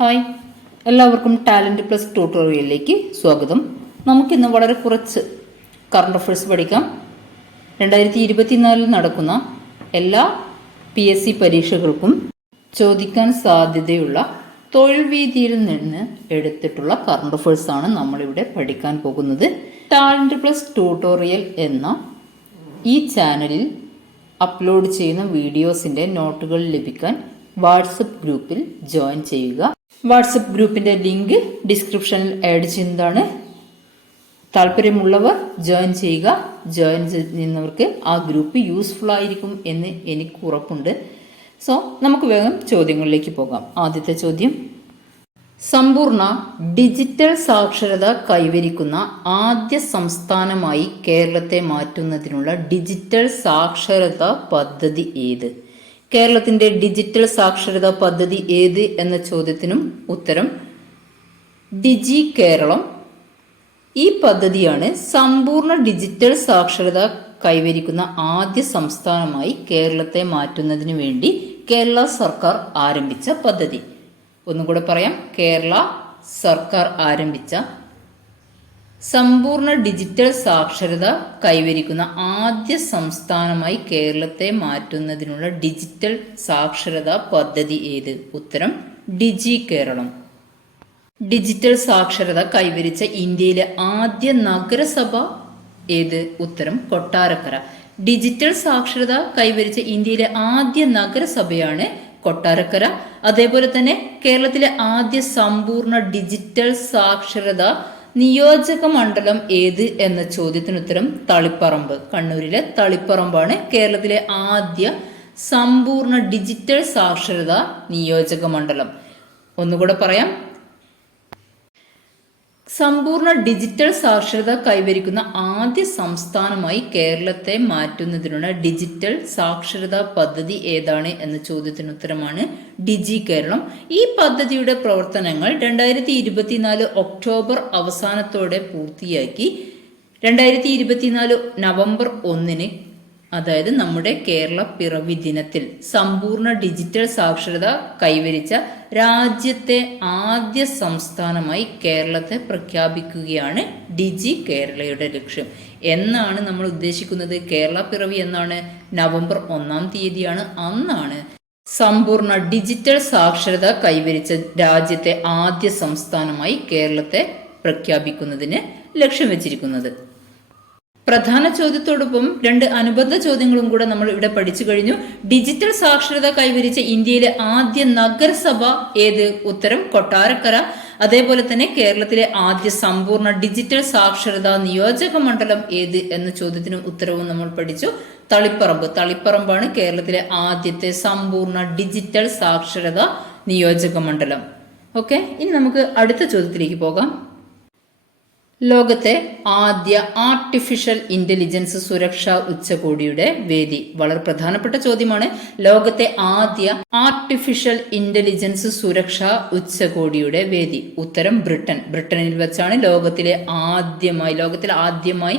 Hi, എല്ലാവർക്കും talent plus ട്യൂട്ടോറിയലിലേക്ക് സ്വാഗതം. നമുക്കിന്ന് വളരെ കുറച്ച് കറണ്ട് അഫയേഴ്സ് പഠിക്കാം. 2024 നടക്കുന്ന എല്ലാ PSC പരീക്ഷകൾക്കും ചോദിക്കാൻ സാധ്യതയുള്ള തൊഴിൽ വീതിയിൽ നിന്ന് എടുത്തിട്ടുള്ള കറണ്ട് അഫയേഴ്സ് ആണ് നമ്മളിവിടെ പഠിക്കാൻ പോകുന്നത്. ടാലൻറ്റ് പ്ലസ് ട്യൂട്ടോറിയൽ എന്ന ഈ ചാനലിൽ അപ്ലോഡ് ചെയ്യുന്ന വീഡിയോസിൻ്റെ നോട്ടുകൾ ലഭിക്കാൻ വാട്സപ്പ് ഗ്രൂപ്പിൽ ജോയിൻ ചെയ്യുക. വാട്സപ്പ് ഗ്രൂപ്പിൻ്റെ ലിങ്ക് ഡിസ്ക്രിപ്ഷനിൽ ആഡ് ചെയ്യുന്നതാണ്. താല്പര്യമുള്ളവർ ജോയിൻ ചെയ്യുക. ജോയിൻ ചെയ്യുന്നവർക്ക് ആ ഗ്രൂപ്പ് യൂസ്ഫുൾ ആയിരിക്കും എന്ന് എനിക്ക് ഉറപ്പുണ്ട്. സോ നമുക്ക് വേഗം ചോദ്യങ്ങളിലേക്ക് പോകാം. ആദ്യത്തെ ചോദ്യം: സമ്പൂർണ്ണ ഡിജിറ്റൽ സാക്ഷരത കൈവരിക്കുന്ന ആദ്യ സംസ്ഥാനമായി കേരളത്തെ മാറ്റുന്നതിനുള്ള ഡിജിറ്റൽ സാക്ഷരതാ പദ്ധതി ഏത്? കേരളത്തിന്റെ ഡിജിറ്റൽ സാക്ഷരതാ പദ്ധതി ഏത് എന്ന ചോദ്യത്തിനും ഉത്തരം ഡിജി കേരളം. ഈ പദ്ധതിയാണ് സമ്പൂർണ്ണ ഡിജിറ്റൽ സാക്ഷരത കൈവരിക്കുന്ന ആദ്യ സംസ്ഥാനമായി കേരളത്തെ മാറ്റുന്നതിന് വേണ്ടി കേരള സർക്കാർ ആരംഭിച്ച പദ്ധതി. ഒന്നുകൂടെ പറയാം: കേരള സർക്കാർ ആരംഭിച്ച സമ്പൂർണ്ണ ഡിജിറ്റൽ സാക്ഷരത കൈവരിക്കുന്ന ആദ്യ സംസ്ഥാനമായി കേരളത്തെ മാറ്റുന്നതിനുള്ള ഡിജിറ്റൽ സാക്ഷരതാ പദ്ധതി ഏത്? ഉത്തരം ഡിജി കേരളം. ഡിജിറ്റൽ സാക്ഷരത കൈവരിച്ച ഇന്ത്യയിലെ ആദ്യ നഗരസഭ ഏത്? ഉത്തരം കൊട്ടാരക്കര. ഡിജിറ്റൽ സാക്ഷരത കൈവരിച്ച ഇന്ത്യയിലെ ആദ്യ നഗരസഭയാണ് കൊട്ടാരക്കര. അതേപോലെ തന്നെ കേരളത്തിലെ ആദ്യ സമ്പൂർണ്ണ ഡിജിറ്റൽ സാക്ഷരത നിയോജക മണ്ഡലം ഏത് എന്ന ചോദ്യത്തിന് ഉത്തരം തളിപ്പറമ്പ്. കണ്ണൂരിലെ തളിപ്പറമ്പാണ് കേരളത്തിലെ ആദ്യ സമ്പൂർണ്ണ ഡിജിറ്റൽ സാക്ഷരത നിയോജക മണ്ഡലം. ഒന്നുകൂടെ പറയാം: സമ്പൂർണ്ണ ഡിജിറ്റൽ സാക്ഷരത കൈവരിക്കുന്ന ആദ്യ സംസ്ഥാനമായി കേരളത്തെ മാറ്റുന്നതിനുള്ള ഡിജിറ്റൽ സാക്ഷരതാ പദ്ധതി ഏതാണ് എന്ന ചോദ്യത്തിന് ഉത്തരമാണ് ഡിജി കേരളം. ഈ പദ്ധതിയുടെ പ്രവർത്തനങ്ങൾ 2024 ഒക്ടോബർ അവസാനത്തോടെ പൂർത്തിയാക്കി 2024 നവംബർ 1 അതായത് നമ്മുടെ കേരള പിറവി ദിനത്തിൽ സമ്പൂർണ്ണ ഡിജിറ്റൽ സാക്ഷരത കൈവരിച്ച രാജ്യത്തെ ആദ്യ സംസ്ഥാനമായി കേരളത്തെ പ്രഖ്യാപിക്കുകയാണ് ഡിജി കേരളയുടെ ലക്ഷ്യം. എന്നാണ് നമ്മൾ ഉദ്ദേശിക്കുന്നത്? കേരള പിറവി എന്നാണ്? നവംബർ 1 അന്നാണ് സമ്പൂർണ്ണ ഡിജിറ്റൽ സാക്ഷരത കൈവരിച്ച രാജ്യത്തെ ആദ്യ സംസ്ഥാനമായി കേരളത്തെ പ്രഖ്യാപിക്കുന്നതിന് ലക്ഷ്യം വെച്ചിരിക്കുന്നത്. പ്രധാന ചോദ്യത്തോടൊപ്പം 2 അനുബന്ധ ചോദ്യങ്ങളും കൂടെ നമ്മൾ ഇവിടെ പഠിച്ചു കഴിഞ്ഞു. ഡിജിറ്റൽ സാക്ഷരത കൈവരിച്ച ഇന്ത്യയിലെ ആദ്യ നഗരസഭ ഏത്? ഉത്തരം കൊട്ടാരക്കര. അതേപോലെ തന്നെ കേരളത്തിലെ ആദ്യ സമ്പൂർണ്ണ ഡിജിറ്റൽ സാക്ഷരതാ നിയോജക മണ്ഡലം ഏത് എന്ന ചോദ്യത്തിനും ഉത്തരവും നമ്മൾ പഠിച്ചു. തളിപ്പറമ്പ്. തളിപ്പറമ്പാണ് കേരളത്തിലെ ആദ്യത്തെ സമ്പൂർണ്ണ ഡിജിറ്റൽ സാക്ഷരതാ നിയോജക മണ്ഡലം. ഓക്കെ, ഇനി നമുക്ക് അടുത്ത ചോദ്യത്തിലേക്ക് പോകാം. ലോകത്തെ ആദ്യ ആർട്ടിഫിഷ്യൽ ഇന്റലിജൻസ് സുരക്ഷാ ഉച്ചകോടിയുടെ വേദി. വളരെ പ്രധാനപ്പെട്ട ചോദ്യമാണ്. ലോകത്തെ ആദ്യ ആർട്ടിഫിഷ്യൽ ഇന്റലിജൻസ് സുരക്ഷാ ഉച്ചകോടിയുടെ വേദി. ഉത്തരം ബ്രിട്ടൻ. ബ്രിട്ടനിൽ വെച്ചാണ് ലോകത്തിലെ ആദ്യമായി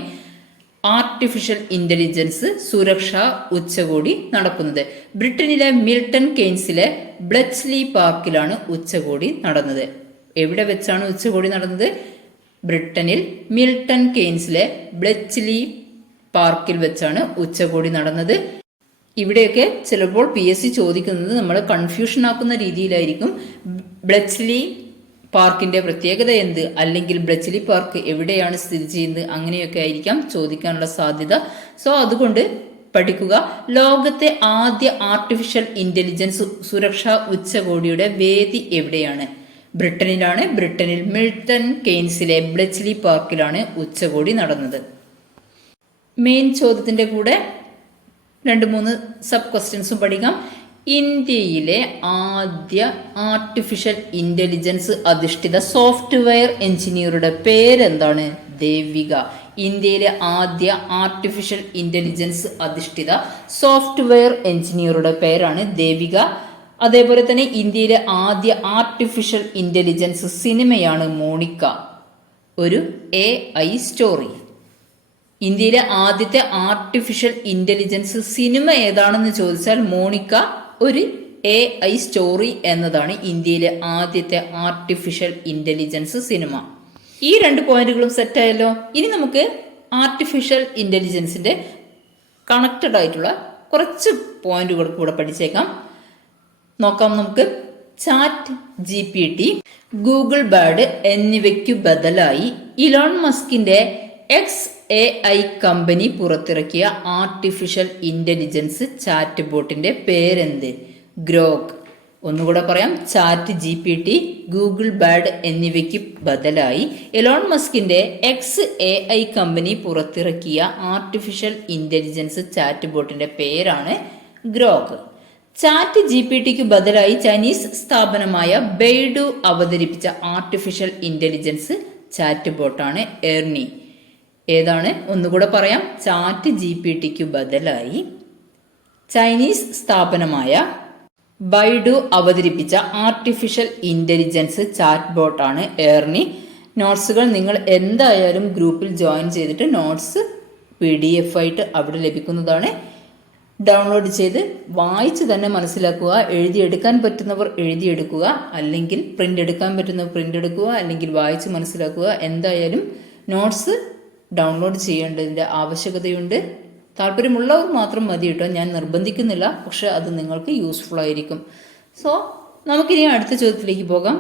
ആർട്ടിഫിഷ്യൽ ഇന്റലിജൻസ് സുരക്ഷാ ഉച്ചകോടി നടക്കുന്നത്. ബ്രിട്ടനിലെ മിൽട്ടൺ കെയ്ൻസിലെ ബ്ലെച്ച്ലി പാർക്കിലാണ് ഉച്ചകോടി നടന്നത്. എവിടെ വെച്ചാണ് ഉച്ചകോടി നടന്നത്? ബ്രിട്ടനിൽ മിൽട്ടൺ കെയ്ൻസിലെ ബ്ലെച്ച്ലി പാർക്കിൽ വെച്ചാണ് ഉച്ചകോടി നടന്നത്. ഇവിടെയൊക്കെ ചിലപ്പോൾ PSC ചോദിക്കുന്നത് നമ്മൾ കൺഫ്യൂഷൻ ആക്കുന്ന രീതിയിലായിരിക്കും. ബ്ലെച്ച്ലി പാർക്കിന്റെ പ്രത്യേകത എന്ത്, അല്ലെങ്കിൽ ബ്ലെച്ച്ലി പാർക്ക് എവിടെയാണ് സ്ഥിതി ചെയ്യുന്നത്, അങ്ങനെയൊക്കെ ആയിരിക്കാം ചോദിക്കാനുള്ള സാധ്യത. സോ അതുകൊണ്ട് പഠിക്കുക. ലോകത്തെ ആദ്യ ആർട്ടിഫിഷ്യൽ ഇന്റലിജൻസ് സുരക്ഷാ ഉച്ചകോടിയുടെ വേദി എവിടെയാണ്? ബ്രിട്ടനിലാണ്. ബ്രിട്ടനിൽ മിൽട്ടൺ കെയ്ൻസിലെ ബ്ലെച്ച്ലി പാർക്കിലാണ് ഉച്ചകോടി നടന്നത്. മെയിൻ ചോദ്യത്തിന്റെ കൂടെ 2-3 സബ് ക്വസ്റ്റ്യൻസും പഠിക്കാം. ഇന്ത്യയിലെ ആദ്യ ആർട്ടിഫിഷ്യൽ ഇന്റലിജൻസ് അധിഷ്ഠിത സോഫ്റ്റ്വെയർ എഞ്ചിനീയറുടെ പേരെന്താണ്? ദേവിക. ഇന്ത്യയിലെ ആദ്യ ആർട്ടിഫിഷ്യൽ ഇന്റലിജൻസ് അധിഷ്ഠിത സോഫ്റ്റ്വെയർ എഞ്ചിനീയറുടെ പേരാണ് ദേവിക. അതേപോലെ തന്നെ ഇന്ത്യയിലെ ആദ്യ ആർട്ടിഫിഷ്യൽ ഇന്റലിജൻസ് സിനിമയാണ് മോണിക്ക, ഒരു AI സ്റ്റോറി. ഇന്ത്യയിലെ ആദ്യത്തെ ആർട്ടിഫിഷ്യൽ ഇന്റലിജൻസ് സിനിമ ഏതാണെന്ന് ചോദിച്ചാൽ മോണിക്ക ഒരു AI സ്റ്റോറി എന്നതാണ് ഇന്ത്യയിലെ ആദ്യത്തെ ആർട്ടിഫിഷ്യൽ ഇന്റലിജൻസ് സിനിമ. ഈ 2 പോയിന്റുകളും സെറ്റായല്ലോ. ഇനി നമുക്ക് ആർട്ടിഫിഷ്യൽ ഇന്റലിജൻസിന്റെ കണക്റ്റഡ് ആയിട്ടുള്ള കുറച്ച് പോയിന്റുകൾ കൂടെ പഠിച്ചേക്കാം. നോക്കാം നമുക്ക്. ചാറ്റ് GPT, ഗൂഗിൾ ബാർഡ് എന്നിവയ്ക്കു ബദലായി ഇലോൺ മസ്കിന്റെ XAI കമ്പനി പുറത്തിറക്കിയ ആർട്ടിഫിഷ്യൽ ഇന്റലിജൻസ് ചാറ്റ് ബോട്ടിന്റെ പേരെന്ത്? ഗ്രോക്ക്. ഒന്നുകൂടെ പറയാം. ചാറ്റ് GPT, ഗൂഗിൾ ബാർഡ് എന്നിവയ്ക്ക് ബദലായി എലോൺ മസ്കിന്റെ XAI കമ്പനി പുറത്തിറക്കിയ ആർട്ടിഫിഷ്യൽ ഇന്റലിജൻസ് ചാറ്റ് ബോട്ടിന്റെ പേരാണ് ഗ്രോക്ക്. ചാറ്റ് GPTക്ക് ബദലായി ചൈനീസ് സ്ഥാപനമായ ബെയ്ഡു അവതരിപ്പിച്ച ആർട്ടിഫിഷ്യൽ ഇന്റലിജൻസ് ചാറ്റ് ബോട്ടാണ് എർണി. ഏതാണ്? ഒന്നുകൂടെ പറയാം. ചാറ്റ് GPTക്ക് ബദലായി ചൈനീസ് സ്ഥാപനമായ ബൈഡു അവതരിപ്പിച്ച ആർട്ടിഫിഷ്യൽ ഇന്റലിജൻസ് ചാറ്റ് ബോട്ടാണ് എർണി. നോട്ട്സുകൾ നിങ്ങൾ എന്തായാലും ഗ്രൂപ്പിൽ ജോയിൻ ചെയ്തിട്ട് നോട്ട്സ് PDF ആയിട്ട് അവിടെ ലഭിക്കുന്നതാണ്. ഡൗൺലോഡ് ചെയ്ത് വായിച്ച് തന്നെ മനസ്സിലാക്കുക. എഴുതിയെടുക്കാൻ പറ്റുന്നവർ എഴുതിയെടുക്കുക, അല്ലെങ്കിൽ പ്രിന്റ് എടുക്കാൻ പറ്റുന്നവർ പ്രിന്റ് എടുക്കുക, അല്ലെങ്കിൽ വായിച്ച് മനസ്സിലാക്കുക. എന്തായാലും നോട്ട്സ് ഡൗൺലോഡ് ചെയ്യേണ്ടതിൻ്റെ ആവശ്യകതയുണ്ട്. താല്പര്യമുള്ളവർ മാത്രം മതി കേട്ടോ, ഞാൻ നിർബന്ധിക്കുന്നില്ല. പക്ഷെ അത് നിങ്ങൾക്ക് യൂസ്ഫുൾ ആയിരിക്കും. സോ നമുക്കിനി അടുത്ത ചോദ്യത്തിലേക്ക് പോകാം.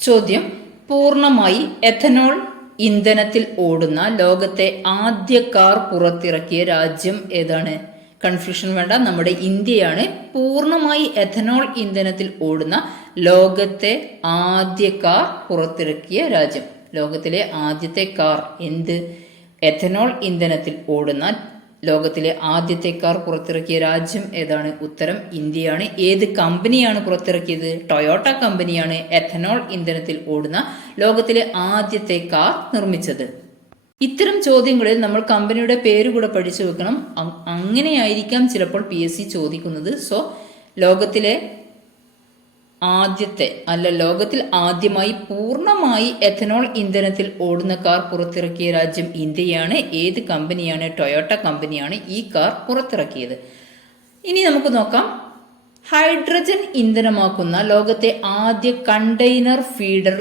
ചോദ്യം: പൂർണ്ണമായി എഥനോൾ ഇന്ധനത്തിൽ ഓടുന്ന ലോകത്തെ ആദ്യ കാർ പുറത്തിറക്കിയ രാജ്യം ഏതാണ്? കൺഫ്യൂഷൻ വേണ്ട, നമ്മുടെ ഇന്ത്യയാണ് പൂർണ്ണമായി എഥനോൾ ഇന്ധനത്തിൽ ഓടുന്ന ലോകത്തെ ആദ്യ കാർ പുറത്തിറക്കിയ രാജ്യം. ലോകത്തിലെ ആദ്യത്തെ കാർ എന്ത്? എഥനോൾ ഇന്ധനത്തിൽ ഓടുന്ന ലോകത്തിലെ ആദ്യത്തെ കാർ പുറത്തിറക്കിയ രാജ്യം ഏതാണ്? ഉത്തരം ഇന്ത്യയാണ്. ഏത് കമ്പനിയാണ് പുറത്തിറക്കിയത്? ടൊയോട്ട കമ്പനിയാണ് എഥനോൾ ഇന്ധനത്തിൽ ഓടുന്ന ലോകത്തിലെ ആദ്യത്തെ കാർ നിർമ്മിച്ചത്. ഇത്തരം ചോദ്യങ്ങളിൽ നമ്മൾ കമ്പനിയുടെ പേര് കൂടെ പഠിച്ചു വെക്കണം. അങ്ങനെയായിരിക്കാം ചിലപ്പോൾ PSC ചോദിക്കുന്നത്. സോ ലോകത്തിൽ ആദ്യമായി പൂർണ്ണമായി എഥനോൾ ഇന്ധനത്തിൽ ഓടുന്ന കാർ പുറത്തിറക്കിയ രാജ്യം ഇന്ത്യയാണ്. ഏത് കമ്പനിയാണ്? ടൊയോട്ട കമ്പനിയാണ് ഈ കാർ പുറത്തിറക്കിയത്. ഇനി നമുക്ക് നോക്കാം. ഹൈഡ്രജൻ ഇന്ധനമാക്കുന്ന ലോകത്തെ ആദ്യ കണ്ടെയ്നർ ഫീഡർ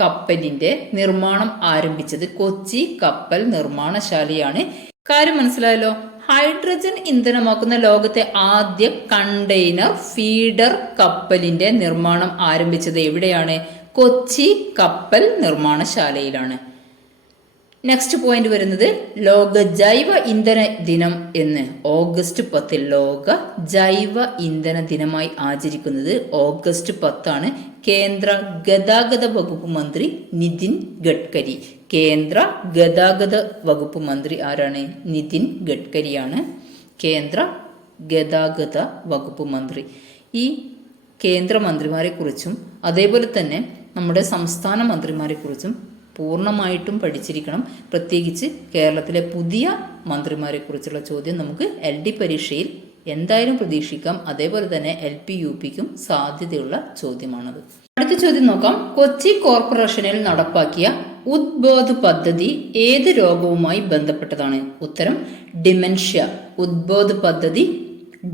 കപ്പലിന്റെ നിർമ്മാണം ആരംഭിച്ചത് കൊച്ചി കപ്പൽ നിർമ്മാണശാലയാണ്. കാര്യം മനസ്സിലായല്ലോ. ഹൈഡ്രജൻ ഇന്ധനമാക്കുന്ന ലോകത്തെ ആദ്യ കണ്ടെയ്നർ ഫീഡർ കപ്പലിന്റെ നിർമ്മാണം ആരംഭിച്ചത് എവിടെയാണ്? കൊച്ചി കപ്പൽ നിർമ്മാണശാലയിലാണ്. നെക്സ്റ്റ് പോയിന്റ് വരുന്നത് ലോക ജൈവ ഇന്ധന ദിനം എന്ന് ഓഗസ്റ്റ് 10 ലോക ജൈവ ഇന്ധന ദിനമായി ആചരിക്കുന്നത് ഓഗസ്റ്റ് 10 കേന്ദ്ര ഗതാഗത വകുപ്പ് മന്ത്രി നിതിൻ ഗഡ്കരി. കേന്ദ്ര ഗതാഗത വകുപ്പ് മന്ത്രി ആരാണ്? നിതിൻ ഗഡ്കരിയാണ് കേന്ദ്ര ഗതാഗത വകുപ്പ് മന്ത്രി. ഈ കേന്ദ്രമന്ത്രിമാരെ കുറിച്ചും അതേപോലെ തന്നെ നമ്മുടെ സംസ്ഥാന മന്ത്രിമാരെ കുറിച്ചും പൂർണ്ണമായിട്ടും പഠിച്ചിരിക്കണം. പ്രത്യേകിച്ച് കേരളത്തിലെ പുതിയ മന്ത്രിമാരെ കുറിച്ചുള്ള ചോദ്യം നമുക്ക് LD പരീക്ഷയിൽ എന്തായാലും പ്രതീക്ഷിക്കാം. അതേപോലെ തന്നെ LP UPക്കും സാധ്യതയുള്ള ചോദ്യമാണത്. അടുത്ത ചോദ്യം നോക്കാം. കൊച്ചി കോർപ്പറേഷനിൽ നടപ്പാക്കിയ ഉദ്ബോധ് പദ്ധതി ഏത് രോഗവുമായി ബന്ധപ്പെട്ടതാണ്? ഉത്തരം ഡിമെൻഷ്യ. ഉദ്ബോധ് പദ്ധതി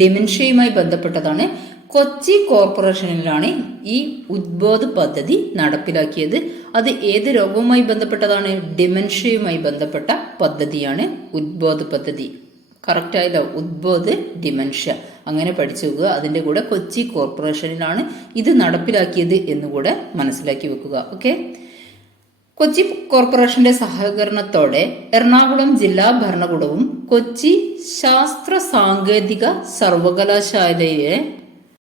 ഡിമെൻഷ്യയുമായി ബന്ധപ്പെട്ടതാണ്. കൊച്ചി കോർപ്പറേഷനിലാണ് ഈ ഉദ്ബോധ് പദ്ധതി നടപ്പിലാക്കിയത്. അത് ഏത് രോഗവുമായി ബന്ധപ്പെട്ടതാണ്? ഡിമെൻഷ്യയുമായി ബന്ധപ്പെട്ട പദ്ധതിയാണ് ഉദ്ബോധ് പദ്ധതി. കറക്റ്റ് ആയല്ലോ. ഉദ്ബോധ് ഡിമെൻഷ്യ അങ്ങനെ പഠിച്ചു വെക്കുക. അതിൻ്റെ കൂടെ കൊച്ചി കോർപ്പറേഷനിലാണ് ഇത് നടപ്പിലാക്കിയത് എന്നുകൂടെ മനസ്സിലാക്കി വെക്കുക. ഓക്കെ. കൊച്ചി കോർപ്പറേഷന്റെ സഹകരണത്തോടെ എറണാകുളം ജില്ലാ ഭരണകൂടവും കൊച്ചി ശാസ്ത്ര സാങ്കേതിക സർവകലാശാലയിലെ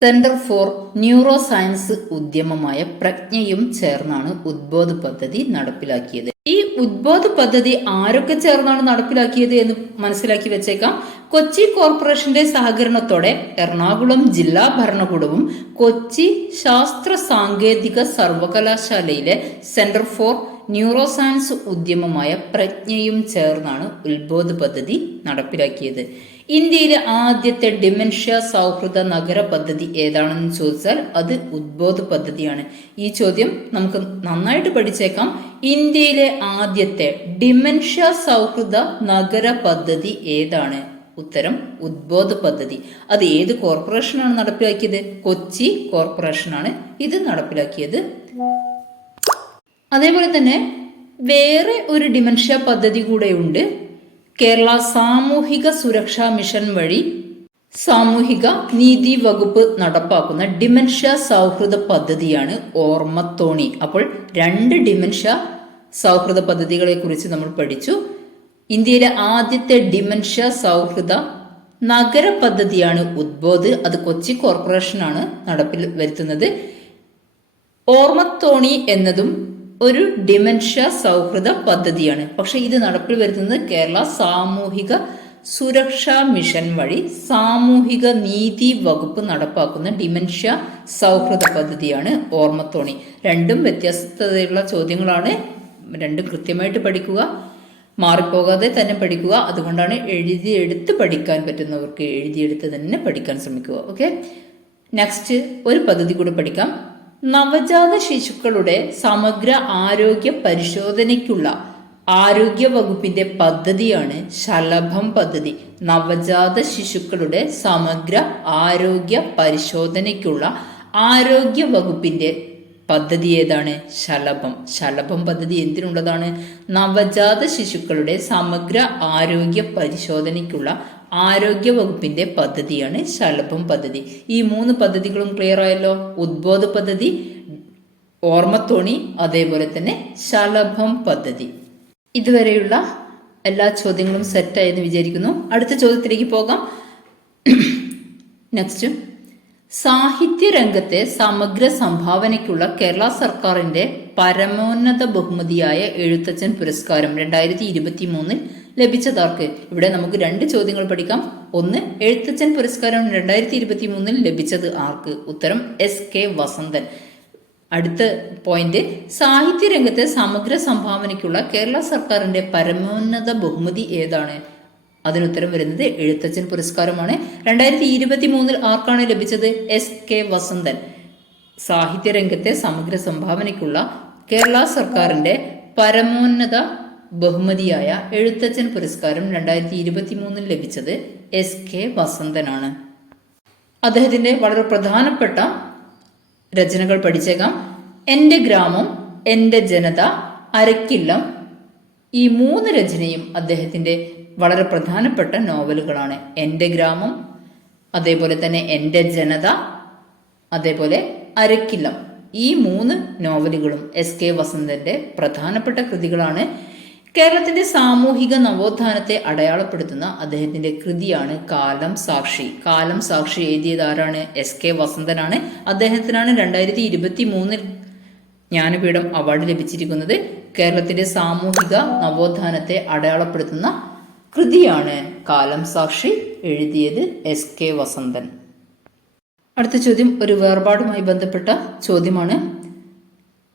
സെന്റർ ഫോർ ന്യൂറോ സയൻസ് ഉദ്യമമായ പ്രജ്ഞയും ചേർന്നാണ് ഉദ്ബോധ് പദ്ധതി നടപ്പിലാക്കിയത്. ഈ ഉദ്ബോധ് പദ്ധതി ആരൊക്കെ ചേർന്നാണ് നടപ്പിലാക്കിയത് എന്ന് മനസ്സിലാക്കി വെച്ചേക്കാം. കൊച്ചി കോർപ്പറേഷന്റെ സഹകരണത്തോടെ എറണാകുളം ജില്ലാ ഭരണകൂടവും കൊച്ചി ശാസ്ത്ര സാങ്കേതിക സർവകലാശാലയിലെ സെന്റർ ഫോർ ന്യൂറോ സയൻസ് ഉദ്യമമായ പ്രജ്ഞയും ചേർന്നാണ് ഉദ്ബോധ് പദ്ധതി നടപ്പിലാക്കിയത്. ഇന്ത്യയിലെ ആദ്യത്തെ ഡിമെൻഷ്യ സൗഹൃദ നഗര പദ്ധതി ഏതാണെന്ന് ചോദിച്ചാൽ അത് ഉദ്ബോധ് പദ്ധതിയാണ്. ഈ ചോദ്യം നമുക്ക് നന്നായിട്ട് പഠിച്ചേക്കാം. ഇന്ത്യയിലെ ആദ്യത്തെ ഡിമെൻഷ്യ സൗഹൃദ നഗര പദ്ധതി ഏതാണ്? ഉത്തരം ഉദ്ബോധ് പദ്ധതി. അത് ഏത് കോർപ്പറേഷനാണ് നടപ്പിലാക്കിയത്? കൊച്ചി കോർപ്പറേഷനാണ് ഇത് നടപ്പിലാക്കിയത്. അതേപോലെ തന്നെ വേറെ ഒരു ഡിമെൻഷ്യ പദ്ധതി കൂടെ ഉണ്ട്. കേരള സാമൂഹിക സുരക്ഷാ മിഷൻ വഴി സാമൂഹിക നീതി വകുപ്പ് നടപ്പാക്കുന്ന ഡിമെൻഷ്യ സൗഹൃദ പദ്ധതിയാണ് ഓർമ്മത്തോണി. അപ്പോൾ 2 ഡിമെൻഷ്യ സൗഹൃദ പദ്ധതികളെ കുറിച്ച് നമ്മൾ പഠിച്ചു. ഇന്ത്യയിലെ ആദ്യത്തെ ഡിമെൻഷ്യ സൗഹൃദ നഗര പദ്ധതിയാണ് ഉദ്ബോധ്. അത് കൊച്ചി കോർപ്പറേഷനാണ് നടപ്പിൽ വരുത്തുന്നത്. ഓർമ്മത്തോണി എന്നതും ഒരു ഡിമെൻഷ്യ സൗഹൃദ പദ്ധതിയാണ്. പക്ഷെ ഇത് നടപ്പിൽ വരുത്തുന്നത് കേരള സാമൂഹിക സുരക്ഷാ മിഷൻ വഴി സാമൂഹിക നീതി വകുപ്പ് നടപ്പാക്കുന്ന ഡിമെൻഷ്യ സൗഹൃദ പദ്ധതിയാണ് ഓർമ്മത്തോണി. രണ്ടും വ്യത്യസ്തതയുള്ള ചോദ്യങ്ങളാണ്. രണ്ടും കൃത്യമായിട്ട് പഠിക്കുക, മാറിപ്പോകാതെ തന്നെ പഠിക്കുക. അതുകൊണ്ടാണ് എഴുതിയെടുത്ത് പഠിക്കാൻ പറ്റുന്നവർക്ക് എഴുതിയെടുത്ത് തന്നെ പഠിക്കാൻ ശ്രമിക്കുക. ഓക്കെ, നെക്സ്റ്റ് ഒരു പദ്ധതി കൂടി പഠിക്കാം. നവജാത ശിശുക്കളുടെ സമഗ്ര ആരോഗ്യ പരിശോധനയ്ക്കുള്ള ആരോഗ്യ വകുപ്പിന്റെ പദ്ധതിയാണ് ശലഭം പദ്ധതി. നവജാത ശിശുക്കളുടെ സമഗ്ര ആരോഗ്യ പരിശോധനയ്ക്കുള്ള ആരോഗ്യ വകുപ്പിന്റെ പദ്ധതി ഏതാണ്? ശലഭം. ശലഭം പദ്ധതി എന്തിനുള്ളതാണ്? നവജാത ശിശുക്കളുടെ സമഗ്ര ആരോഗ്യ പരിശോധനയ്ക്കുള്ള ആരോഗ്യ വകുപ്പിന്റെ പദ്ധതിയാണ് ശലഭം പദ്ധതി. ഈ 3 പദ്ധതികളും ക്ലിയർ ആയല്ലോ. ഉദ്ബോധ പദ്ധതി, ഓർമ്മത്തോണി, അതേപോലെ തന്നെ ശലഭം പദ്ധതി. ഇതുവരെയുള്ള എല്ലാ ചോദ്യങ്ങളും സെറ്റായെന്ന് വിചാരിക്കുന്നു. അടുത്ത ചോദ്യത്തിലേക്ക് പോകാം. നെക്സ്റ്റ്, സാഹിത്യ രംഗത്തെ സമഗ്ര സംഭാവനയ്ക്കുള്ള കേരള സർക്കാരിന്റെ പരമോന്നത ബഹുമതിയായ എഴുത്തച്ഛൻ പുരസ്കാരം 2023 ലഭിച്ചതാർക്ക്? ഇവിടെ നമുക്ക് 2 ചോദ്യങ്ങൾ പഠിക്കാം. ഒന്ന്, എഴുത്തച്ഛൻ പുരസ്കാരം 2023 ലഭിച്ചത് ആർക്ക്? ഉത്തരം SK വസന്തൻ. അടുത്ത പോയിന്റ്, സാഹിത്യ രംഗത്തെ സമഗ്ര സംഭാവനയ്ക്കുള്ള കേരള സർക്കാരിന്റെ പരമോന്നത ബഹുമതി ഏതാണ്? അതിനുത്തരം വരുന്നത് എഴുത്തച്ഛൻ പുരസ്കാരമാണ്. 2023 ആർക്കാണ് ലഭിച്ചത്? SK വസന്തൻ. സാഹിത്യ രംഗത്തെ സമഗ്ര സംഭാവനയ്ക്കുള്ള കേരള സർക്കാരിന്റെ പരമോന്നത ബഹുമതിയായ എഴുത്തച്ഛൻ പുരസ്കാരം 2023 ലഭിച്ചത് SK വസന്തനാണ്. അദ്ദേഹത്തിന്റെ വളരെ പ്രധാനപ്പെട്ട രചനകൾ പഠിച്ചേക്കാം. എൻ്റെ ഗ്രാമം, എൻ്റെ ജനത, അരക്കില്ലം. ഈ 3 രചനയും അദ്ദേഹത്തിന്റെ വളരെ പ്രധാനപ്പെട്ട നോവലുകളാണ്. എൻ്റെ ഗ്രാമം, അതേപോലെ തന്നെ എൻ്റെ ജനത, അതേപോലെ അരക്കില്ലം. ഈ 3 നോവലുകളും SK വസന്തന്റെ പ്രധാനപ്പെട്ട കൃതികളാണ്. കേരളത്തിന്റെ സാമൂഹിക നവോത്ഥാനത്തെ അടയാളപ്പെടുത്തുന്ന അദ്ദേഹത്തിന്റെ കൃതിയാണ് കാലം സാക്ഷി. കാലം സാക്ഷി എഴുതിയത് ആരാണ്? SK വസന്തനാണ്. അദ്ദേഹത്തിനാണ് 2023 ജ്ഞാനപീഠം അവാർഡ് ലഭിച്ചിരിക്കുന്നത്. കേരളത്തിന്റെ സാമൂഹിക നവോത്ഥാനത്തെ അടയാളപ്പെടുത്തുന്ന കൃതിയാണ് കാലം സാക്ഷി, എഴുതിയത് SK വസന്തൻ. അടുത്ത ചോദ്യം ഒരു വേർപാടുമായി ബന്ധപ്പെട്ട ചോദ്യമാണ്.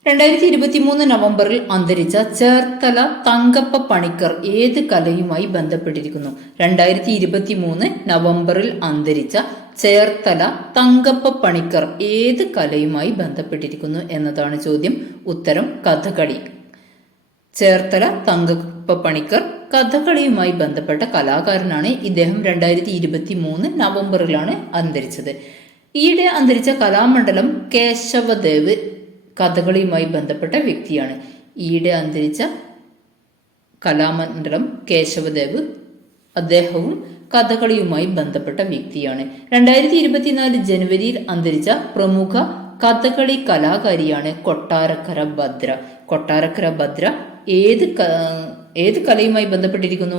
2023 നവംബറിൽ അന്തരിച്ച ചേർത്തല തങ്കപ്പ പണിക്കർ ഏത് കലയുമായി ബന്ധപ്പെട്ടിരിക്കുന്നു? 2023 നവംബറിൽ അന്തരിച്ച ചേർത്തല തങ്കപ്പ പണിക്കർ ഏത് കലയുമായി ബന്ധപ്പെട്ടിരിക്കുന്നു എന്നതാണ് ചോദ്യം. ഉത്തരം കഥകളി. ചേർത്തല തങ്കപ്പ പണിക്കർ കഥകളിയുമായി ബന്ധപ്പെട്ട കലാകാരനാണ്. ഇദ്ദേഹം 2023 നവംബറിലാണ് അന്തരിച്ചത്. ഈയിടെ അന്തരിച്ച കലാമണ്ഡലം കേശവദേവ് കഥകളിയുമായി ബന്ധപ്പെട്ട വ്യക്തിയാണ്. ഈയിടെ അന്തരിച്ച കലാമണ്ഡലം കേശവദേവ്, അദ്ദേഹവും കഥകളിയുമായി ബന്ധപ്പെട്ട വ്യക്തിയാണ്. 2024 ജനുവരിയിൽ അന്തരിച്ച പ്രമുഖ കഥകളി കലാകാരിയാണ് കൊട്ടാരക്കര ഭദ്ര. കൊട്ടാരക്കര ഭദ്ര ഏത് കലയുമായി ബന്ധപ്പെട്ടിരിക്കുന്നു?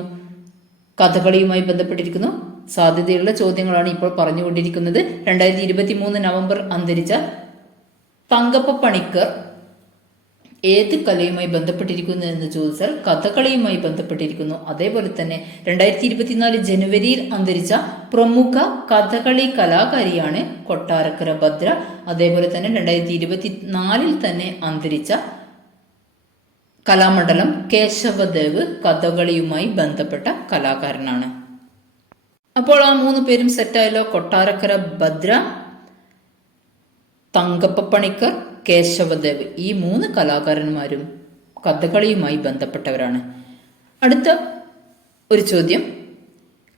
കഥകളിയുമായി ബന്ധപ്പെട്ടിരിക്കുന്നു. സാധ്യതയുള്ള ചോദ്യങ്ങളാണ് ഇപ്പോൾ പറഞ്ഞുകൊണ്ടിരിക്കുന്നത്. 2023 നവംബർ അന്തരിച്ച തങ്കപ്പ പണിക്കർ ഏത് കലയുമായി ബന്ധപ്പെട്ടിരിക്കുന്നു എന്ന് ചോദിച്ചാൽ കഥകളിയുമായി ബന്ധപ്പെട്ടിരിക്കുന്നു. അതേപോലെ തന്നെ 2024 ജനുവരിയിൽ അന്തരിച്ച പ്രമുഖ കഥകളി കലാകാരിയാണ് കൊട്ടാരക്കര ഭദ്ര. അതേപോലെ തന്നെ 2024 തന്നെ അന്തരിച്ച കലാമണ്ഡലം കേശവദേവ് കഥകളിയുമായി ബന്ധപ്പെട്ട കലാകാരനാണ്. അപ്പോൾ ആ 3 പേരും സെറ്റായല്ലോ. കൊട്ടാരക്കര ഭദ്ര, തങ്കപ്പ പണിക്കർ, കേശവദേവ്. ഈ 3 കലാകാരന്മാരും കഥകളിയുമായി ബന്ധപ്പെട്ടവരാണ്. അടുത്ത ഒരു ചോദ്യം,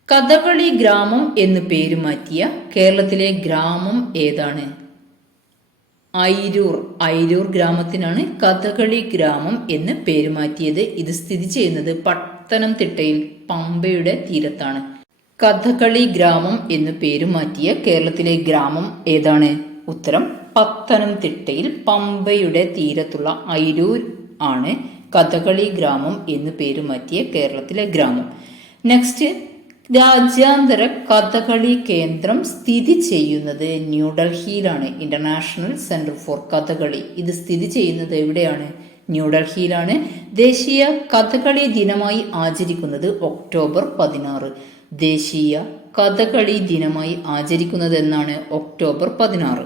കഥകളി ഗ്രാമം എന്ന് പേര് മാറ്റിയ കേരളത്തിലെ ഗ്രാമം ഏതാണ്? അയിരൂർ. അയിരൂർ ഗ്രാമത്തിനാണ് കഥകളി ഗ്രാമം എന്ന് പേര് മാറ്റിയത്. ഇത് സ്ഥിതി ചെയ്യുന്നത് പത്തനംതിട്ടയിൽ പമ്പയുടെ തീരത്താണ്. കഥകളി ഗ്രാമം എന്ന് പേര് മാറ്റിയ കേരളത്തിലെ ഗ്രാമം ഏതാണ്? ഉത്തരം പത്തനംതിട്ടയിൽ പമ്പയുടെ തീരത്തുള്ള അയിരൂർ ആണ് കഥകളി ഗ്രാമം എന്ന് പേര് മാറ്റിയ കേരളത്തിലെ ഗ്രാമം. നെക്സ്റ്റ്, രാജ്യാന്തര കഥകളി കേന്ദ്രം സ്ഥിതി ചെയ്യുന്നത് ന്യൂഡൽഹിയിലാണ്. ഇന്റർനാഷണൽ സെന്റർ ഫോർ കഥകളി ഇത് സ്ഥിതി ചെയ്യുന്നത് എവിടെയാണ്? ന്യൂഡൽഹിയിലാണ്. ദേശീയ കഥകളി ദിനമായി ആചരിക്കുന്നത് ഒക്ടോബർ 16. ദേശീയ കഥകളി ദിനമായി ആചരിക്കുന്നത് എന്നാണ്? ഒക്ടോബർ 16.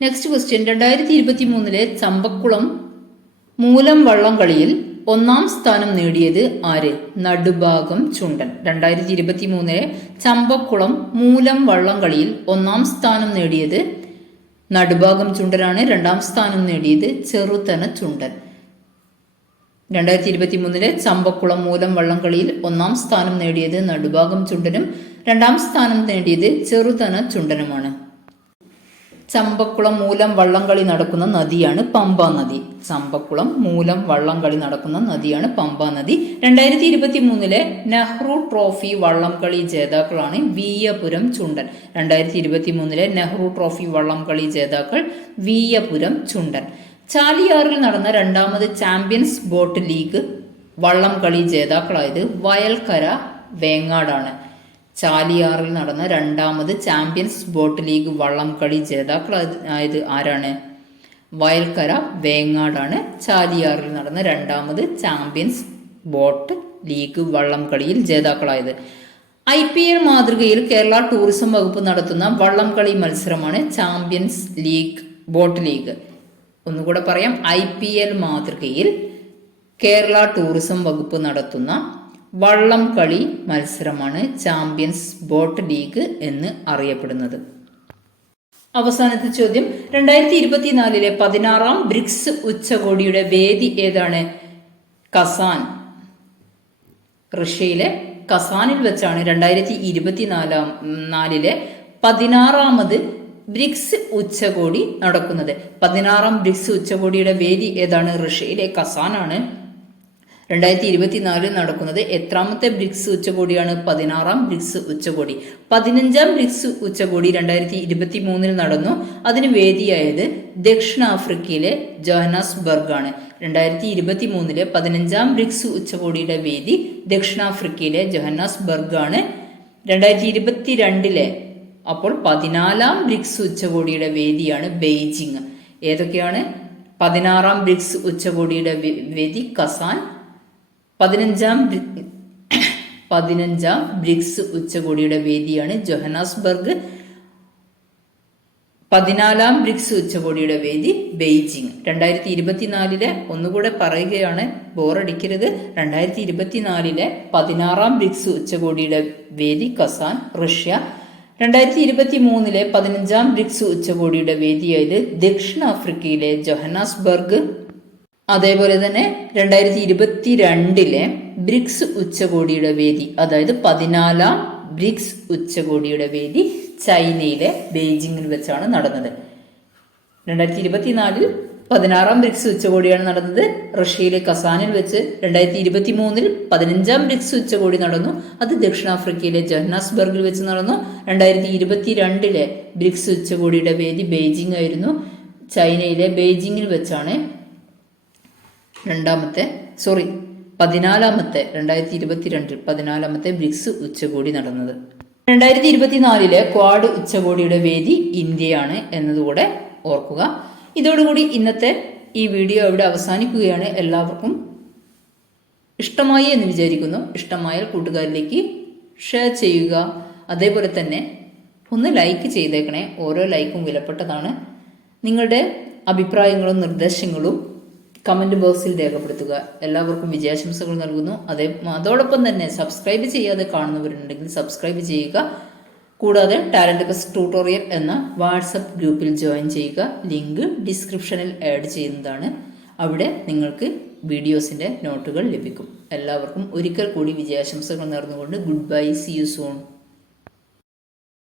നെക്സ്റ്റ് ക്വസ്റ്റ്യൻ, 2023 ചമ്പക്കുളം മൂലം വള്ളംകളിയിൽ 1-ാം സ്ഥാനം നേടിയത് ആര്? നടുഭാഗം ചുണ്ടൻ. 2023 ചമ്പക്കുളം മൂലം വള്ളംകളിയിൽ 1-ാം സ്ഥാനം നേടിയത് നടുഭാഗം ചുണ്ടനാണ്. 2-ാം സ്ഥാനം നേടിയത് ചെറുതന ചുണ്ടൻ. 2023 ചമ്പക്കുളം മൂലം വള്ളംകളിയിൽ 1-ാം സ്ഥാനം നേടിയത് നടുഭാഗം ചുണ്ടനും 2-ാം സ്ഥാനം നേടിയത് ചെറുതന ചുണ്ടനുമാണ്. ചമ്പക്കുളം മൂലം വള്ളംകളി നടക്കുന്ന നദിയാണ് പമ്പ നദി. ചമ്പക്കുളം മൂലം വള്ളംകളി നടക്കുന്ന നദിയാണ് പമ്പ നദി. 2023 നെഹ്റു ട്രോഫി വള്ളംകളി ജേതാക്കളാണ് വീയപുരം ചുണ്ടൻ. 2023 നെഹ്റു ട്രോഫി വള്ളംകളി ജേതാക്കൾ വീയപുരം ചുണ്ടൻ. ചാലിയാറിൽ നടന്ന 2ാമത് ചാമ്പ്യൻസ് ബോട്ട് ലീഗ് വള്ളംകളി ജേതാക്കളായത് വയൽക്കര വേങ്ങാടാണ്. ചാലിയാറിൽ നടന്ന 2ാമത് ചാമ്പ്യൻസ് ബോട്ട് ലീഗ് വള്ളംകളി ജേതാക്കളായത് ആരാണ്? വയൽക്കര വേങ്ങാടാണ് ചാലിയാറിൽ നടന്ന 2ാമത് ചാമ്പ്യൻസ് ബോട്ട് ലീഗ് വള്ളംകളിയിൽ ജേതാക്കളായത്. IPL മാതൃകയിൽ കേരള ടൂറിസം വകുപ്പ് നടത്തുന്ന വള്ളംകളി മത്സരമാണ് ചാമ്പ്യൻസ് ലീഗ് ബോട്ട് ലീഗ്. ഒന്നുകൂടെ പറയാം, IPL മാതൃകയിൽ കേരള ടൂറിസം വകുപ്പ് നടത്തുന്ന വള്ളംകളി മത്സരമാണ് ചാമ്പ്യൻസ് ബോട്ട് ലീഗ് എന്ന് അറിയപ്പെടുന്നത്. അവസാനത്തെ ചോദ്യം, 2024 16-ാം ബ്രിക്സ് ഉച്ചകോടിയുടെ വേദി ഏതാണ്? കസാൻ. റഷ്യയിലെ കസാനിൽ വെച്ചാണ് 2024 16-ാമത് ബ്രിക്സ് ഉച്ചകോടി നടക്കുന്നത്. 16-ാം ബ്രിക്സ് ഉച്ചകോടിയുടെ വേദി ഏതാണ്? റഷ്യയിലെ കസാനാണ്. 2024 നടക്കുന്നത് എത്രാമത്തെ ബ്രിക്സ് ഉച്ചകോടിയാണ്? 16-ാം ബ്രിക്സ് ഉച്ചകോടി. 15-ാം ബ്രിക്സ് ഉച്ചകോടി 2023 നടന്നു. അതിന് വേദിയായത് ദക്ഷിണാഫ്രിക്കയിലെ ജോഹന്നാസ്ബർഗ് ആണ്. 2023 15-ാം ബ്രിക്സ് ഉച്ചകോടിയുടെ വേദി ദക്ഷിണാഫ്രിക്കയിലെ ജോഹന്നാസ്ബർഗ് ആണ്. 2022 അപ്പോൾ 14-ാം ബ്രിക്സ് ഉച്ചകോടിയുടെ വേദിയാണ് ബെയ്ജിങ്. ഏതൊക്കെയാണ്? 16-ാം ബ്രിക്സ് ഉച്ചകോടിയുടെ വേദി കസാൻ, 15-ാം ബ്രിക്സ് ഉച്ചകോടിയുടെ വേദിയാണ് ജോഹന്നാസ്ബർഗ്, 14-ാം ബ്രിക്സ് ഉച്ചകോടിയുടെ വേദി ബെയ്ജിങ്. 2024 ഒന്നുകൂടെ പറയുകയാണ്, ബോറടിക്കരുത്. 2024 16-ാം ബ്രിക്സ് ഉച്ചകോടിയുടെ വേദി കസാൻ, റഷ്യ. 2023 15-ാം ബ്രിക്സ് ഉച്ചകോടിയുടെ വേദിയായത് ദക്ഷിണാഫ്രിക്കയിലെ ജോഹന്നാസ്ബർഗ്. അതേപോലെ തന്നെ 2022 ബ്രിക്സ് ഉച്ചകോടിയുടെ വേദി, അതായത് 14-ാം ബ്രിക്സ് ഉച്ചകോടിയുടെ വേദി ചൈനയിലെ ബെയ്ജിങ്ങിൽ വെച്ചാണ് നടന്നത്. 2024 16-ാം ബ്രിക്സ് ഉച്ചകോടിയാണ് നടന്നത് റഷ്യയിലെ കസാനിൽ വെച്ച്. 2023 15-ാം ബ്രിക്സ് ഉച്ചകോടി നടന്നു, അത് ദക്ഷിണാഫ്രിക്കയിലെ ജോഹന്നാസ്ബർഗിൽ വെച്ച് നടന്നു. 2022 ബ്രിക്സ് ഉച്ചകോടിയുടെ വേദി ബെയ്ജിംഗ് ആയിരുന്നു. ചൈനയിലെ ബെയ്ജിങ്ങിൽ വെച്ചാണ് 14-ാമത്തെ ബ്രിക്സ് ഉച്ചകോടി നടന്നത്. 2024 ക്വാഡ് ഉച്ചകോടിയുടെ വേദി ഇന്ത്യയാണ് എന്നതുകൂടെ ഓർക്കുക. ഇതോടുകൂടി ഇന്നത്തെ ഈ വീഡിയോ ഇവിടെ അവസാനിക്കുകയാണ്. എല്ലാവർക്കും ഇഷ്ടമായി എന്ന് വിചാരിക്കുന്നു. ഇഷ്ടമായാൽ കൂട്ടുകാരിലേക്ക് ഷെയർ ചെയ്യുക. അതേപോലെ തന്നെ ഒന്ന് ലൈക്ക് ചെയ്തേക്കണേ. ഓരോ ലൈക്കും വിലപ്പെട്ടതാണ്. നിങ്ങളുടെ അഭിപ്രായങ്ങളും നിർദ്ദേശങ്ങളും കമന്റ് ബോക്സിൽ രേഖപ്പെടുത്തുക. എല്ലാവർക്കും വിജയാശംസകൾ നൽകുന്നു. അതോടൊപ്പം തന്നെ സബ്സ്ക്രൈബ് ചെയ്യാതെ കാണുന്നവരുണ്ടെങ്കിൽ സബ്സ്ക്രൈബ് ചെയ്യുക. കൂടാതെ ടാലന്റ് ക്വസ്റ്റ് ട്യൂട്ടോറിയൽ എന്ന വാട്സപ്പ് ഗ്രൂപ്പിൽ ജോയിൻ ചെയ്യുക. ലിങ്ക് ഡിസ്ക്രിപ്ഷനിൽ ആഡ് ചെയ്യുന്നതാണ്. അവിടെ നിങ്ങൾക്ക് വീഡിയോസിന്റെ നോട്ടുകൾ ലഭിക്കും. എല്ലാവർക്കും ഒരിക്കൽ കൂടി വിജയാശംസകൾ നേർന്നുകൊണ്ട് good bye, C you soon.